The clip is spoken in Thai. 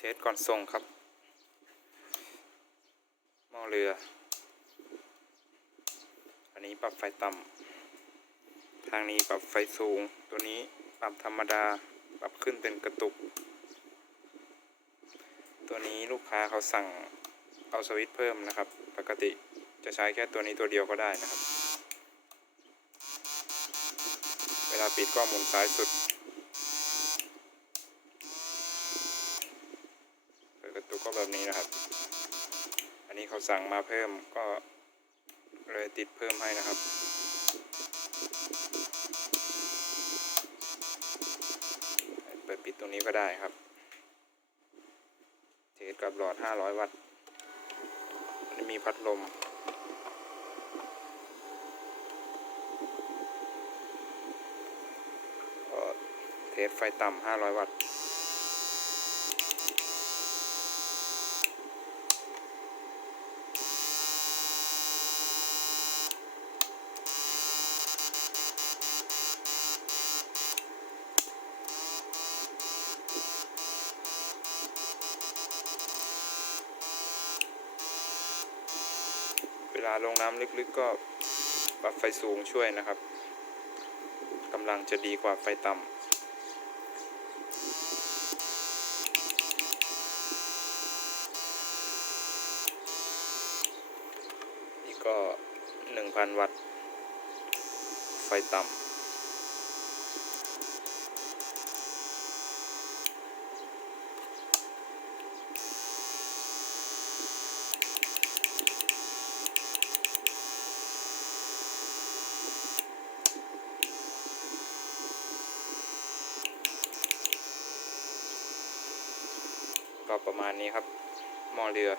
เทสก่อนส่งครับม้อเรือ อันนี้ปรับไฟต่ำทางนี้ปรับไฟสูง ตัวนี้ปรับธรรมดา ปรับขึ้นเป็นกระตุก ตัวนี้ลูกค้าเขาสั่งเอาสวิตช์เพิ่มนะครับ ปกติจะใช้แค่ตัวนี้ตัวเดียวก็ได้นะครับ เวลาปิดก็หมุนซ้ายสุด เปิ ดกระตุกก็แบบนี้นะครับ อันนี้เขาสั่งมาเพิ่มก็เลยติดเพิ่มให้นะครับเปิดปิดตรงนี้ก็ได้ครับเทสกับหลอด 500 วัตต์อันนี้มีพัดลมเทสไฟต่ำ 500 วัตต์ วลาลงน้ำลึกๆก็ปรับไฟสูงช่วยนะครับกำลังจะดีกว่าไฟต่ำนี่ก็1,000 วัตต์ ไฟต่ำ ก็ประมาณนี้ครับหม้อเรือ